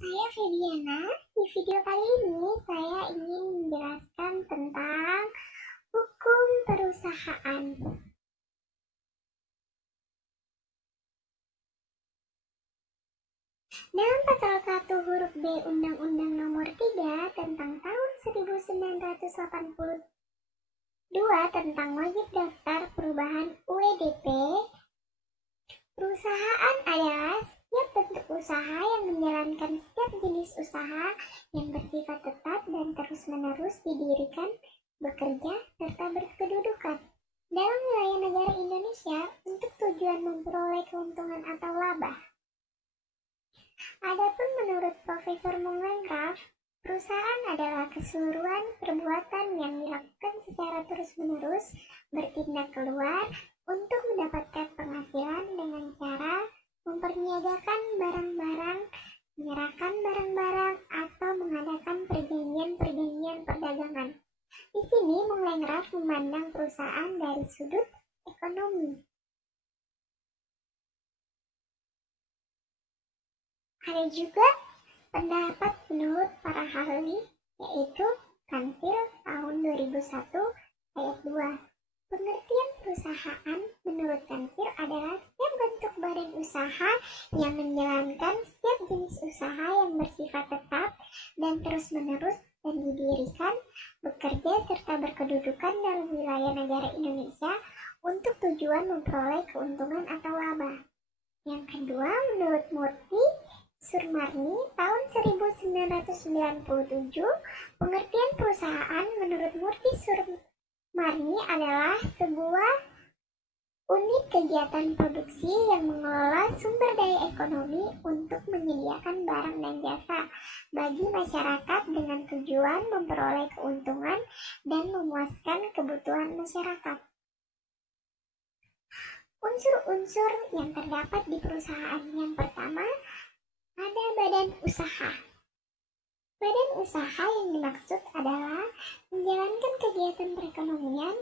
saya Febiana. Di video kali ini saya ingin menjelaskan tentang hukum perusahaan. Dalam pasal 1 huruf B Undang-Undang Nomor 3 tentang tahun 1982 tentang wajib daftar perubahan UEDP, perusahaan adalah setiap bentuk usaha yang menjalankan setiap jenis usaha yang bersifat tetap dan terus-menerus didirikan, bekerja, serta berkedudukan dalam wilayah negara Indonesia untuk tujuan memperoleh keuntungan atau laba. Adapun menurut Profesor Munglengraf, perusahaan adalah keseluruhan perbuatan yang dilakukan secara terus-menerus bertindak keluar untuk mendapatkan penghasilan dengan cara memperniagakan barang-barang, menyerahkan barang-barang, atau mengadakan perjanjian-perjanjian perdagangan. Di sini Munglengraf memandang perusahaan dari sudut ekonomi. Ada juga pendapat menurut para ahli, yaitu Kansil tahun 2001 ayat 2. Pengertian perusahaan menurut Kansil adalah setiap bentuk badan usaha yang menjalankan setiap jenis usaha yang bersifat tetap dan terus-menerus dan didirikan, bekerja, serta berkedudukan dalam wilayah negara Indonesia untuk tujuan memperoleh keuntungan atau laba. Yang kedua, menurut Murti Surmarni tahun 1997, pengertian perusahaan menurut Murti Surmarni adalah sebuah unit kegiatan produksi yang mengelola sumber daya ekonomi untuk menyediakan barang dan jasa bagi masyarakat dengan tujuan memperoleh keuntungan dan memuaskan kebutuhan masyarakat. Unsur-unsur yang terdapat di perusahaan yang pertama, ada badan usaha. Badan usaha yang dimaksud adalah menjalankan kegiatan perekonomian,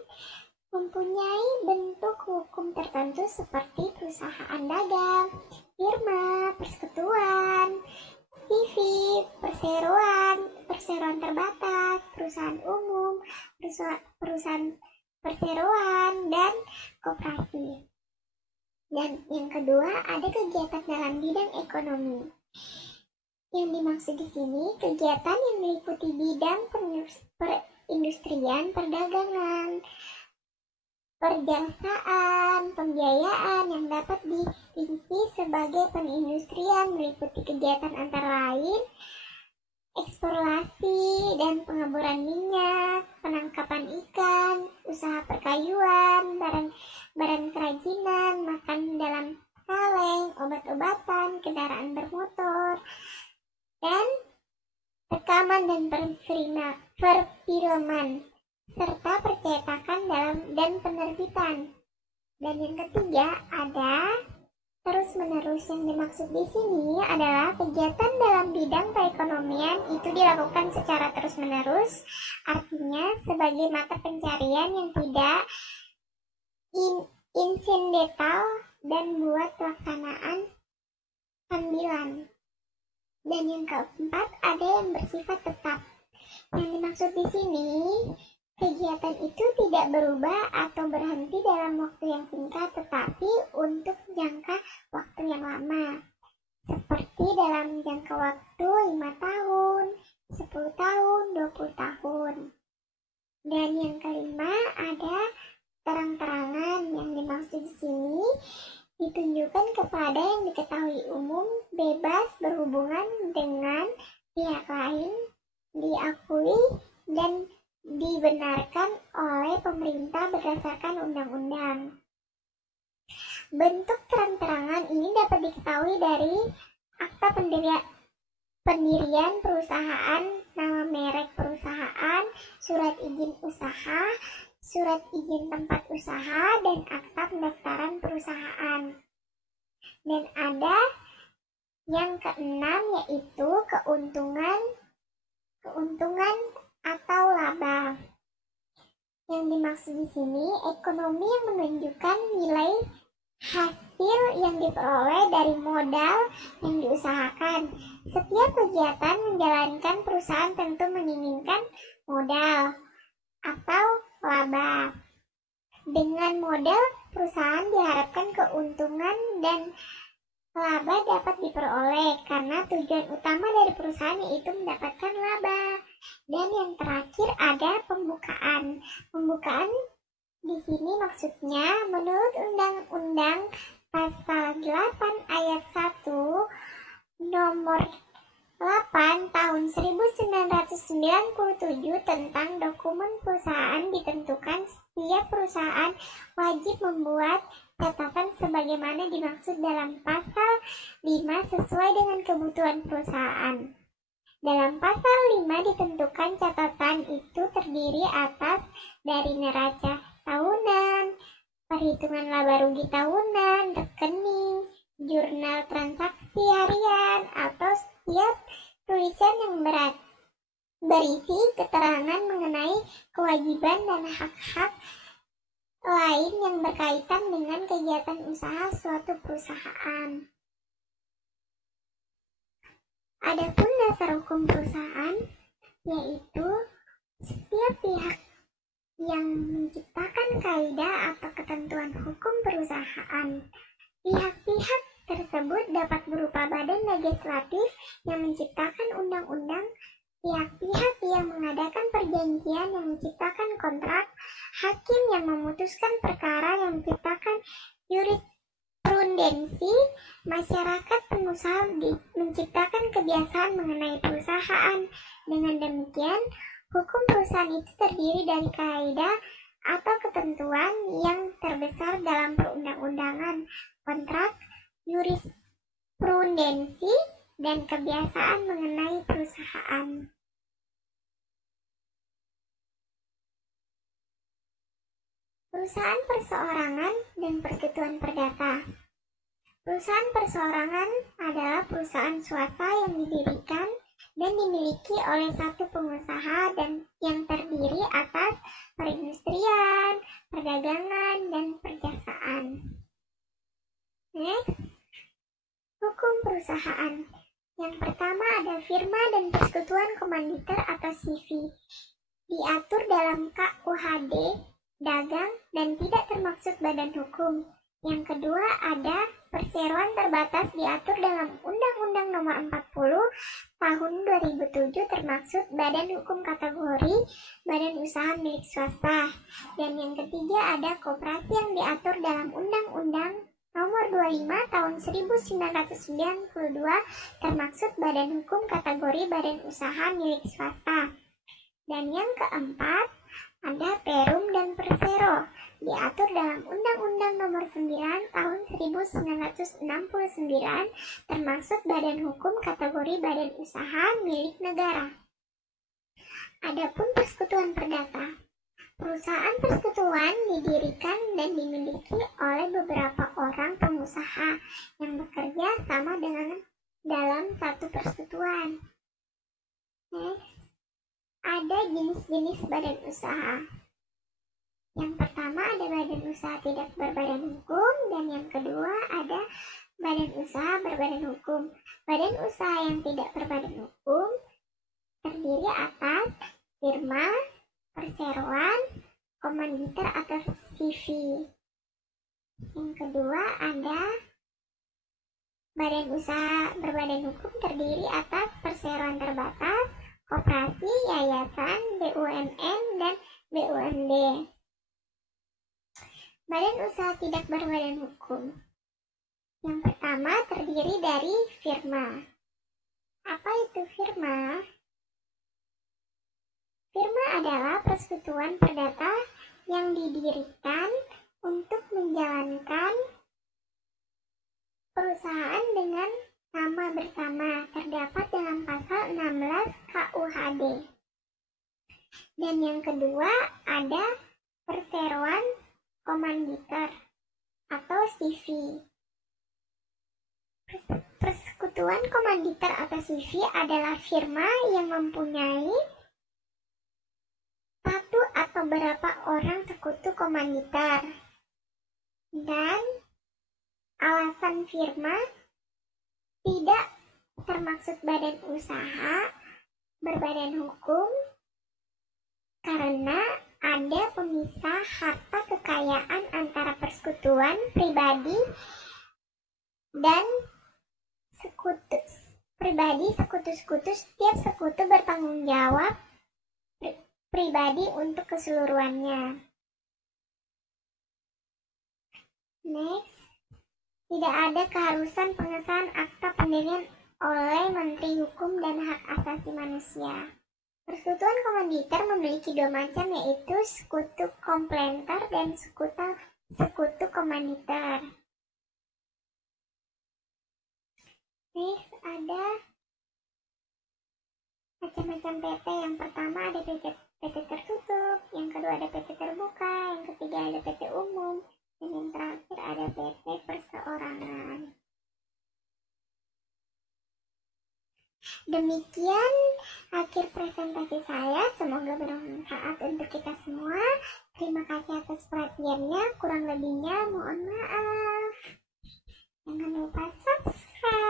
mempunyai bentuk hukum tertentu seperti perusahaan dagang, firma, persekutuan, CV, perseroan terbatas, perusahaan umum, perusahaan perseroan, dan koperasi. Dan yang kedua, ada kegiatan dalam bidang ekonomi. Yang dimaksud di sini kegiatan yang meliputi bidang perindustrian, perdagangan, perjasaan, pembiayaan yang dapat dirinci sebagai perindustrian, meliputi kegiatan antara lain eksplorasi dan pengeboran minyak, penangkapan ikan, usaha perkayuan, barang kerajinan, makan dalam kaleng, obat-obatan, kendaraan bermotor, dan rekaman dan perfilman, serta percetakan dan penerbitan. Dan yang ketiga, ada terus-menerus. Yang dimaksud di sini adalah kegiatan dalam bidang perekonomian itu dilakukan secara terus-menerus, artinya sebagai mata pencarian yang tidak insidental dan buat pelaksanaan sambilan. Dan yang keempat, ada yang bersifat tetap. Yang dimaksud di sini, kegiatan itu tidak berubah atau berhenti dalam waktu yang singkat, tetapi untuk jangka waktu yang lama, seperti dalam jangka waktu 5 tahun, 10 tahun, 20 tahun. Dan yang kelima, ada terang-terangan. Yang dimaksud di sini ditunjukkan kepada yang diketahui umum, bebas berhubungan dengan pihak lain, diakui dan dibenarkan oleh pemerintah berdasarkan undang-undang. Bentuk terang-terangan ini dapat diketahui dari akta pendirian perusahaan, nama merek perusahaan, surat izin usaha, surat izin tempat usaha, dan akta pendaftaran perusahaan. Dan ada yang keenam, yaitu keuntungan atau laba. Yang dimaksud di sini ekonomi yang menunjukkan nilai hasil yang diperoleh dari modal yang diusahakan. Setiap kegiatan menjalankan perusahaan tentu menginginkan modal atau laba. Dengan modal, perusahaan diharapkan keuntungan dan laba dapat diperoleh karena tujuan utama dari perusahaan yaitu mendapatkan laba. Dan yang terakhir ada pembukaan. Pembukaan di sini maksudnya menurut Undang-Undang Pasal 8 Ayat 1 Nomor 8 Tahun 1997 tentang dokumen perusahaan ditentukan setiap perusahaan wajib membuat catatan sebagaimana dimaksud dalam Pasal 5 sesuai dengan kebutuhan perusahaan. Dalam Pasal 5 ditentukan catatan itu terdiri atas dari neraca tahunan, perhitungan laba rugi tahunan, rekening, jurnal transaksi harian, atau setiap tulisan yang berisi keterangan mengenai kewajiban dan hak-hak lain yang berkaitan dengan kegiatan usaha suatu perusahaan. Adapun dasar hukum perusahaan, yaitu setiap pihak yang menciptakan kaidah atau ketentuan hukum perusahaan. Pihak-pihak tersebut dapat berupa badan legislatif yang menciptakan undang-undang, pihak-pihak yang mengadakan perjanjian yang menciptakan kontrak, hakim yang memutuskan perkara yang menciptakan jurisprudensi, masyarakat pengusaha menciptakan kebiasaan mengenai perusahaan. Dengan demikian, hukum perusahaan itu terdiri dari kaidah atau ketentuan yang terbesar dalam perundang-undangan, kontrak, jurisprudensi, dan kebiasaan mengenai perusahaan. Perusahaan perseorangan dan persekutuan perdata. Perusahaan perseorangan adalah perusahaan swasta yang didirikan dan dimiliki oleh satu pengusaha dan yang terdiri atas perindustrian, perdagangan, dan perjasaan. Next, hukum perusahaan. Yang pertama ada firma dan persekutuan komanditer atau CV. Diatur dalam KUHD, dagang, dan tidak termaksud badan hukum. Yang kedua ada perseroan terbatas diatur dalam Undang-Undang Nomor 40 Tahun 2007 termaksud badan hukum kategori badan usaha milik swasta. Dan yang ketiga ada koperasi yang diatur dalam Undang-Undang Nomor 25 Tahun 1992 termaksud badan hukum kategori badan usaha milik swasta. Dan yang keempat ada Perum dan Persero diatur dalam Undang-Undang Nomor 9 Tahun 1969 termaksud badan hukum kategori badan usaha milik negara. Adapun persekutuan perdata. Perusahaan persekutuan didirikan dan dimiliki oleh beberapa orang pengusaha yang bekerja sama dengan dalam satu persekutuan. Next, ada jenis-jenis badan usaha. Yang pertama ada badan usaha tidak berbadan hukum, dan yang kedua ada badan usaha berbadan hukum. Badan usaha yang tidak berbadan hukum terdiri atas firma, perseroan, komanditer atau CV. Yang kedua ada badan usaha berbadan hukum terdiri atas perseroan terbatas, koperasi, yayasan, BUMN, dan BUMD. Badan usaha tidak berbadan hukum. Yang pertama terdiri dari firma. Apa itu firma? Firma adalah persekutuan perdata yang didirikan untuk menjalankan perusahaan dengan nama bersama, terdapat dalam pasal 16 KUHD. Dan yang kedua ada perseroan komanditer atau CV. Persekutuan komanditer atau CV adalah firma yang mempunyai satu atau beberapa orang sekutu komanditer dan alasan firma tidak termaksud badan usaha berbadan hukum karena ada pemisah harta kekayaan antara persekutuan pribadi dan sekutu. Setiap sekutu bertanggung jawab pribadi untuk keseluruhannya. Next, tidak ada keharusan pengesahan akta pendirian oleh Menteri Hukum dan Hak Asasi Manusia. Persekutuan komanditer memiliki dua macam, yaitu sekutu komplementer dan sekutu komanditer. Next, ada macam-macam PT. Yang pertama ada PT tertutup, yang kedua ada PT terbuka, yang ketiga ada PT umum, dan yang terakhir ada PT perseorangan. Demikian akhir presentasi saya, semoga bermanfaat untuk kita semua. Terima kasih atas perhatiannya, kurang lebihnya mohon maaf. Jangan lupa subscribe.